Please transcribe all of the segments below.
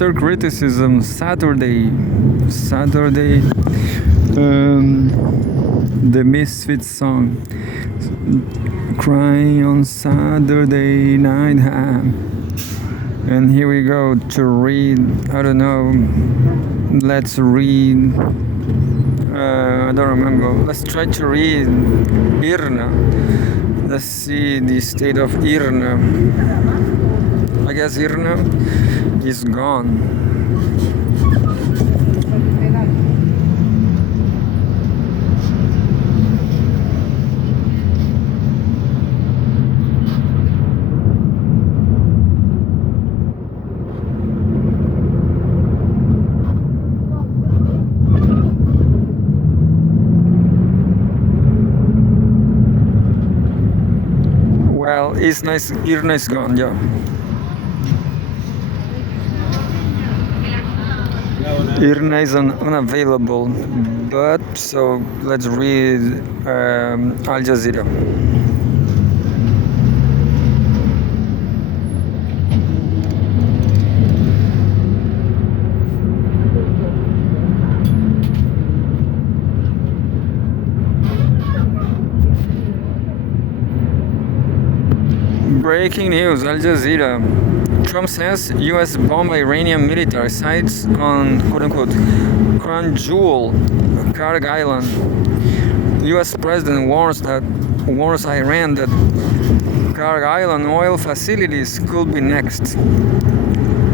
after criticism, Saturday, the Misfits song, crying on Saturday night. And here we go to read, I don't know, let's read, I don't remember, let's try to read Irna. Let's see the state of Irna. I guess Irna is gone. Well, it's nice. Irna is gone, yeah. Irna is unavailable, but so let's read Al Jazeera. Breaking news, Al Jazeera. Trump says U.S. bomb Iranian military sites on quote-unquote crown jewel Karg Island. U.S. President warns Iran that Karg Island oil facilities could be next.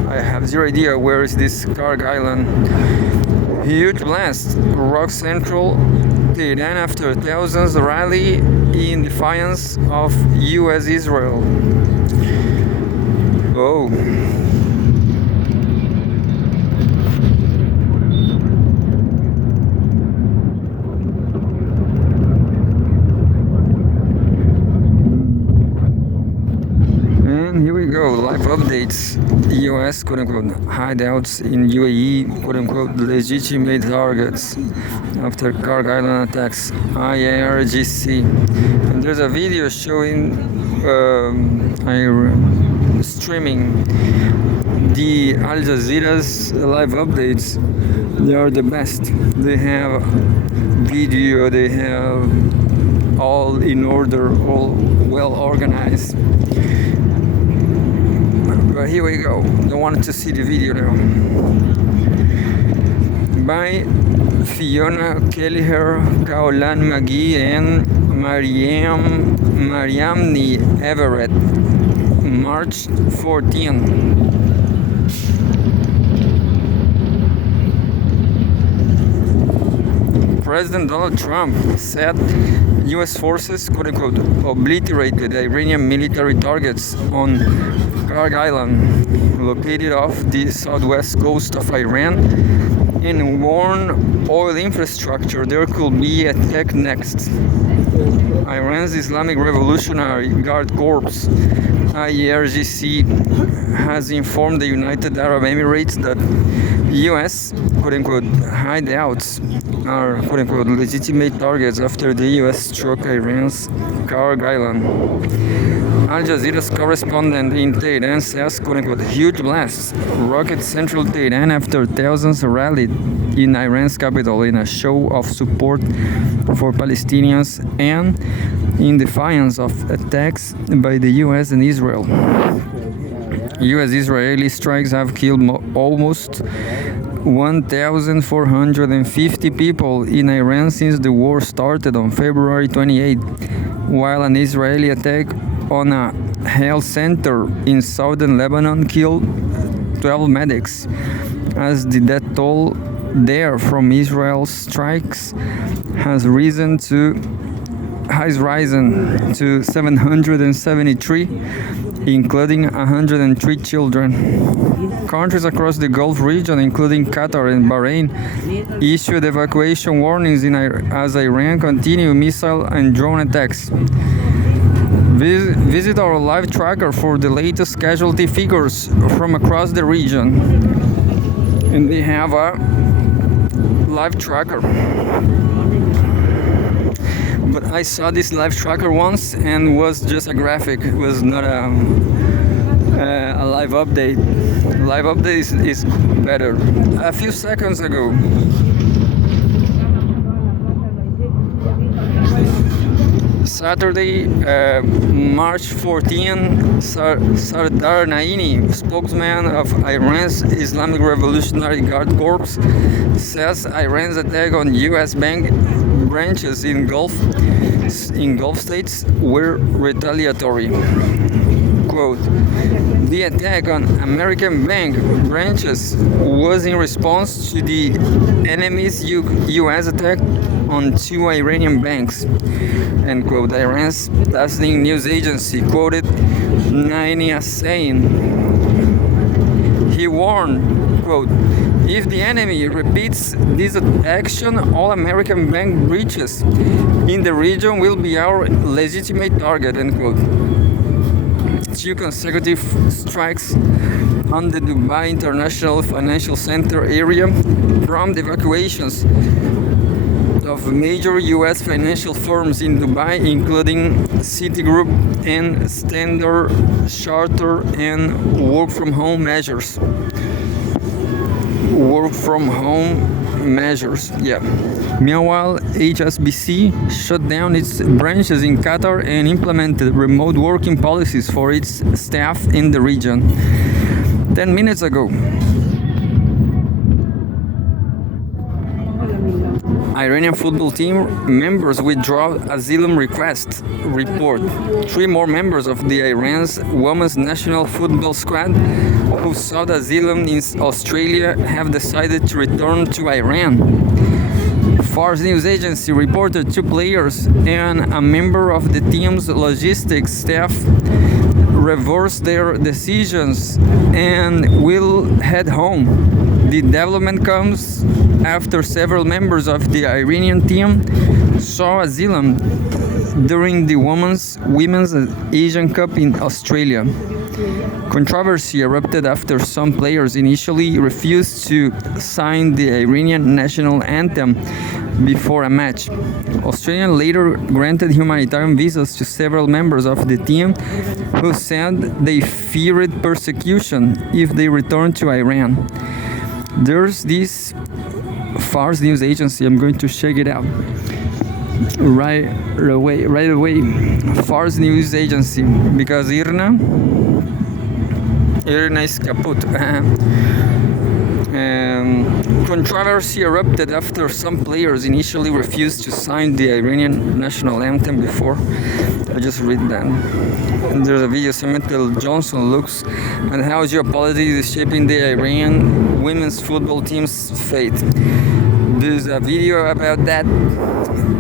I have zero idea where is this Karg Island. Huge blast rocks central Tehran after thousands rally in defiance of U.S. Israel. Oh. And here we go, live updates. US quote-unquote hideouts in UAE quote-unquote legitimate targets after Karg Island attacks, IRGC. And there's a video showing streaming the Al Jazeera's live updates. They are the best. They have video, they have all in order, all well organized. But here we go. I wanted to see the video now. By Fiona Kelleher, Kaolan McGee, and Mariamne Everett. March 14. President Donald Trump said U.S. forces quote-unquote obliterated Iranian military targets on Karg Island, located off the southwest coast of Iran, and warned oil infrastructure there could be attacked next. Iran's Islamic Revolutionary Guard Corps, IRGC, has informed the United Arab Emirates that U.S. quote-unquote hideouts are quote-unquote legitimate targets after the U.S. struck Iran's Karg Island. Al Jazeera's correspondent in Tehran says quote-unquote huge blasts rocked central Tehran after thousands rallied in Iran's capital in a show of support for Palestinians and in defiance of attacks by the U.S. and Israel. U.S.-Israeli strikes have killed almost 1,450 people in Iran since the war started on February 28, while an Israeli attack on a health center in southern Lebanon killed 12 medics, as the death toll there from Israel's strikes has risen to 773, including 103 children. Countries across the Gulf region, including Qatar and Bahrain, issued evacuation warnings as Iran continued missile and drone attacks. Visit our live tracker for the latest casualty figures from across the region. And they have a live tracker. But I saw this live tracker once and was just a graphic. It was not a live update. live update is better. A few seconds ago, Saturday, March 14, Sardar Naini, spokesman of Iran's Islamic Revolutionary Guard Corps, says Iran's attack on U.S. bank branches in Gulf states were retaliatory. Quote, the attack on American bank branches was in response to the enemy's U.S. attack on two Iranian banks. End quote. Iran's Tasnim news agency quoted Naini as saying, he warned, quote, if the enemy repeats this action, all American bank breaches in the region will be our legitimate target, end quote. Two consecutive strikes on the Dubai International Financial Center area prompted evacuations of major U.S. financial firms in Dubai, including Citigroup and Standard Chartered, and work-from-home measures. Yeah. Meanwhile, HSBC shut down its branches in Qatar and implemented remote working policies for its staff in the region. 10 minutes ago, Iranian football team members withdraw asylum request report. 3 more members of the Iran's women's national football squad who sought asylum in Australia have decided to return to Iran. Fars news agency reported 2 players and a member of the team's logistics staff reversed their decisions and will head home. The development comes after several members of the Iranian team saw asylum during the Women's Asian Cup in Australia. Controversy erupted after some players initially refused to sign the Iranian national anthem before a match. Australia later granted humanitarian visas to several members of the team who said they feared persecution if they returned to Iran. There's this Fars news agency, I'm going to check it out right away. Fars news agency, because Irna is kaput. Controversy erupted after some players initially refused to sign the Iranian national anthem before. I just read that. And there's a video, Samuel Johnson looks at how geopolitics is shaping the Iranian women's football team's fate. There's a video about that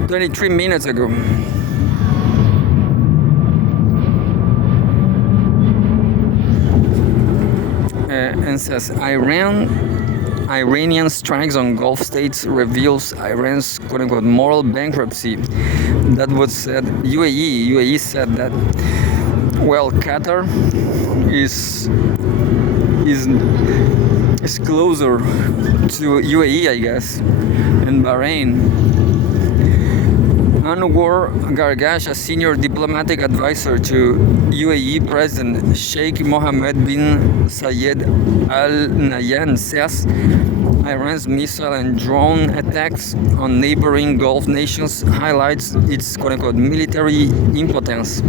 23 minutes ago. And says Iranian strikes on Gulf states reveals Iran's quote-unquote moral bankruptcy. That was said. UAE said that. Well, Qatar is closer to UAE, I guess, and Bahrain. Anwar Gargash, a senior diplomatic advisor to UAE President Sheikh Mohammed bin Zayed Al Nahyan, says Iran's missile and drone attacks on neighboring Gulf nations highlights its quote-unquote military impotence.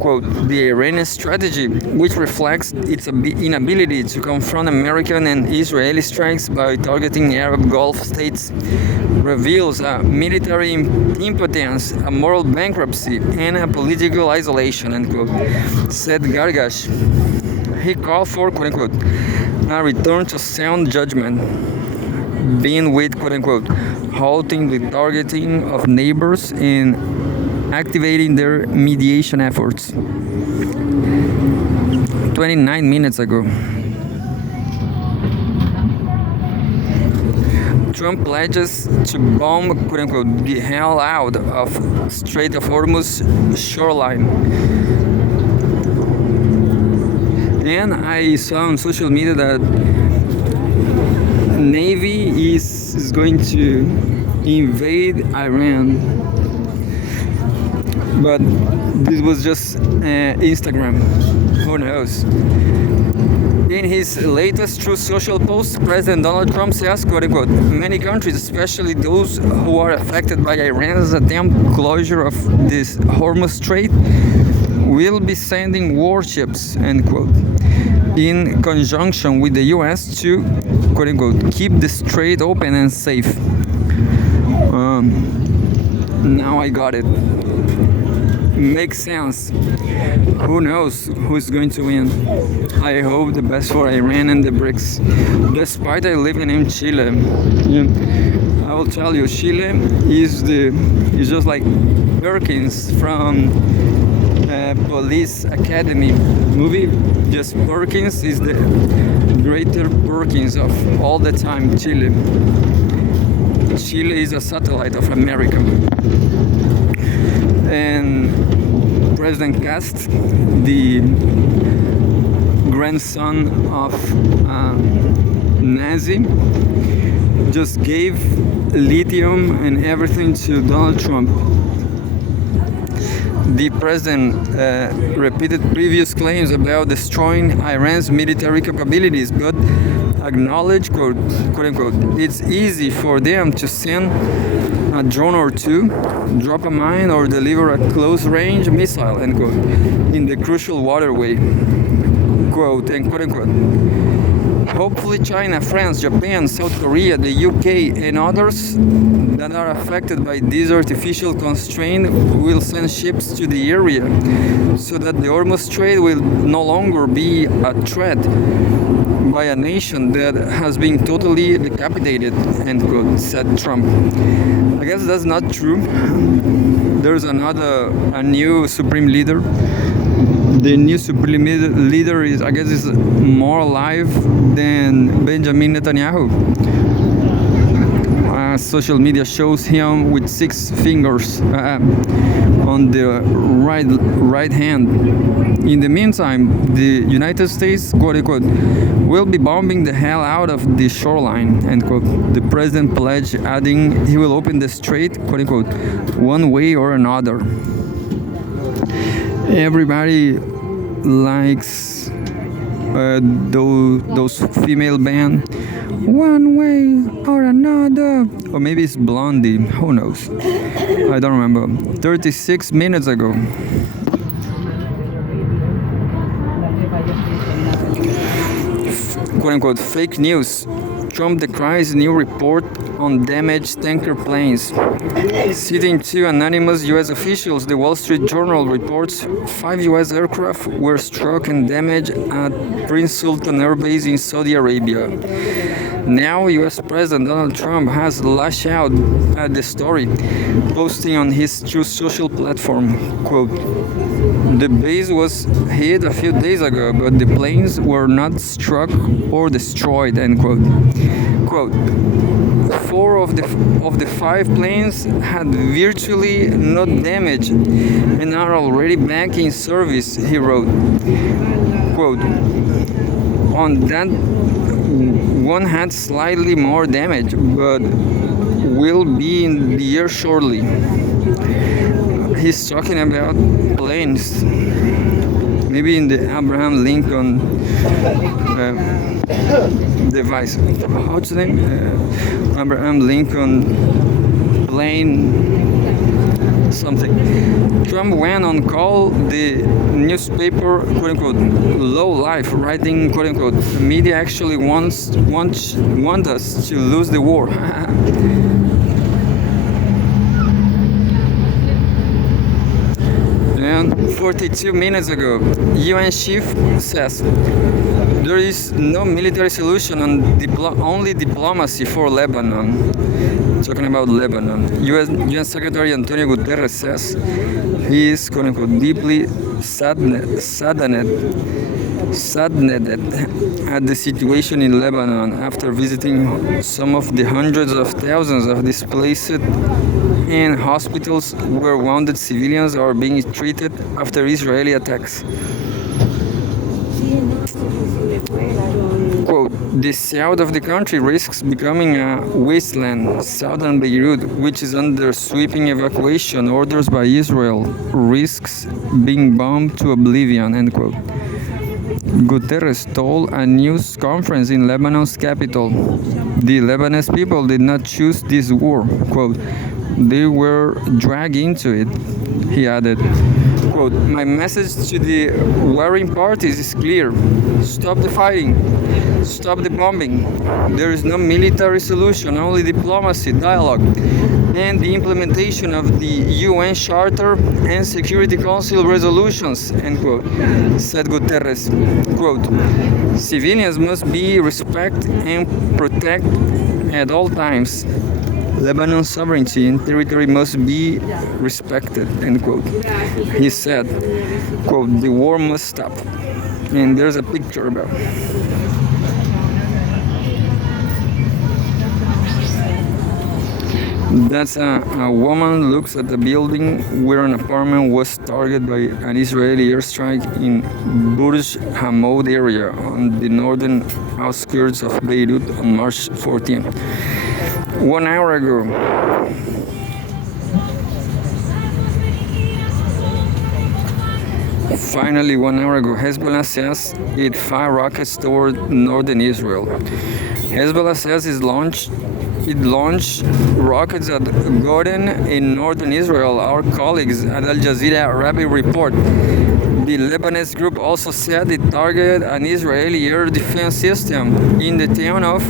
Quote, the Iranian strategy, which reflects its inability to confront American and Israeli strikes by targeting Arab Gulf states, reveals a military impotence, a moral bankruptcy, and a political isolation, end quote, said Gargash. He called for, quote-unquote, a return to sound judgment, being with, quote-unquote, halting the targeting of neighbors and activating their mediation efforts. 29 minutes ago. Trump pledges to bomb, quote-unquote, the hell out of Strait of Hormuz shoreline. And I saw on social media that Navy is going to invade Iran. But this was just Instagram. Who knows? In his latest Truth Social post, President Donald Trump says, quote unquote, many countries, especially those who are affected by Iran's attempt closure of this Hormuz Strait, will be sending warships, end quote, in conjunction with the US to, quote unquote, keep the strait open and safe. Now I got it. Makes sense. Who knows who's going to win? I hope the best for Iran and the BRICS. Despite I living in Chile, I will tell you, Chile is just like Perkins from Police Academy movie. Just Perkins is the greater Perkins of all the time. Chile is a satellite of America. And President Cast, the grandson of Nazi, just gave lithium and everything to Donald Trump. The president repeated previous claims about destroying Iran's military capabilities, but acknowledged, quote unquote, it's easy for them to send a drone or two, drop a mine, or deliver a close-range missile, end quote, in the crucial waterway, quote, and quote unquote. Hopefully China, France, Japan, South Korea, the UK, and others that are affected by this artificial constraint will send ships to the area so that the Hormuz Strait will no longer be a threat by a nation that has been totally decapitated, end quote, said Trump. I guess that's not true. There's a new supreme leader. The new supreme leader is more alive than Benjamin Netanyahu. Social media shows him with 6 fingers on the right hand. In the meantime, the United States, quote unquote, will be bombing the hell out of the shoreline, end quote. The president pledged, adding he will open the strait, quote unquote, one way or another. Everybody likes those female band, one way or another, or maybe it's Blondie, who knows, I don't remember. 36 minutes ago, quote unquote, fake news. Trump decries new report on damaged tanker planes. Citing 2 anonymous U.S. officials, the Wall Street Journal reports 5 U.S. aircraft were struck and damaged at Prince Sultan Air Base in Saudi Arabia. Now, U.S. President Donald Trump has lashed out at the story, posting on his Truth Social platform, quote, the base was hit a few days ago, but the planes were not struck or destroyed, end quote. Quote, 4 of the 5 planes had virtually no damage and are already back in service, he wrote. Quote, on that one had slightly more damage, but will be in the air shortly. He's talking about planes. Maybe in the Abraham Lincoln device. What's the name? Abraham Lincoln plane something. Trump went on call the newspaper, quote unquote, low life, writing, quote unquote, media actually want us to lose the war. And 42 minutes ago, UN chief says there is no military solution on only diplomacy for Lebanon. Talking about Lebanon, UN Secretary Antonio Guterres says he is, quote unquote, deeply saddened at the situation in Lebanon after visiting some of the hundreds of thousands of displaced in hospitals where wounded civilians are being treated after Israeli attacks. Quote, the south of the country risks becoming a wasteland. Southern Beirut, which is under sweeping evacuation orders by Israel, risks being bombed to oblivion, end quote. Guterres told a news conference in Lebanon's capital. The Lebanese people did not choose this war. Quote, they were dragged into it, he added. Quote, my message to the warring parties is clear. Stop the fighting. Stop the bombing. There is no military solution, only diplomacy, dialogue, and the implementation of the UN Charter and Security Council resolutions, end quote, said Guterres. Quote, civilians must be respected and protected at all times. Lebanon's sovereignty and territory must be respected, end quote. He said, quote, the war must stop. And there's a picture about That's a woman looks at the building where an apartment was targeted by an Israeli airstrike in Burj Hamad area on the northern outskirts of Beirut on March 14. 1 hour ago. Finally, 1 hour ago, Hezbollah says it fired rockets toward northern Israel. Hezbollah says it launched rockets at Gordon in northern Israel. Our colleagues at Al Jazeera Arabic report. The Lebanese group also said it targeted an Israeli air defense system in the town of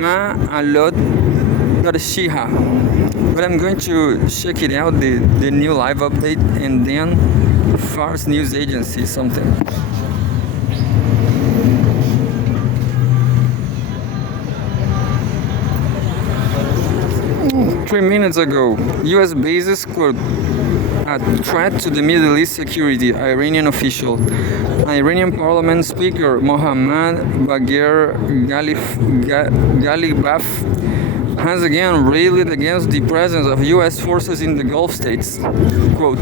Ma'alot Tarshiha. But I'm going to check it out, the new live update, and then Fars News Agency something. 3 minutes ago, U.S. bases could a threat to the Middle East security, Iranian official. Iranian Parliament Speaker Mohammad Bagher Ghalibaf has again railed against the presence of U.S. forces in the Gulf states. Quote,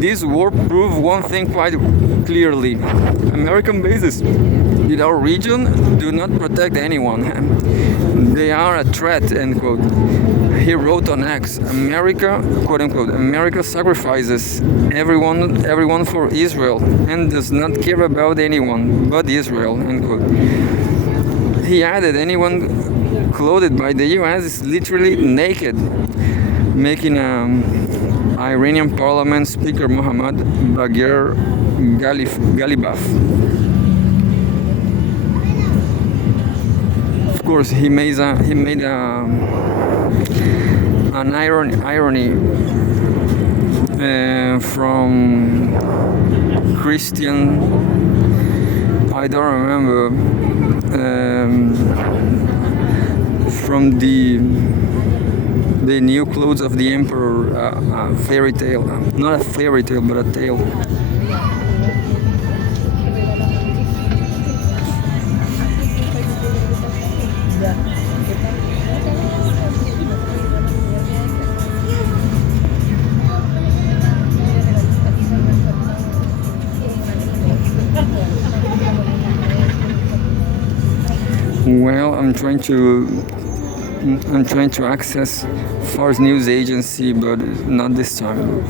this war proved one thing quite clearly. American bases in our region do not protect anyone. They are a threat, end quote. He wrote on X, America, quote unquote, America sacrifices everyone for Israel and does not care about anyone but Israel, end quote. He added, anyone clothed by the US is literally naked, making Iranian Parliament Speaker Mohammad Bagher Ghalibaf. Of course, he made an irony from Christian. I don't remember from the new clothes of the emperor, fairy tale, not a fairy tale but a tale. Well, I'm trying to access Fars News Agency, but not this time.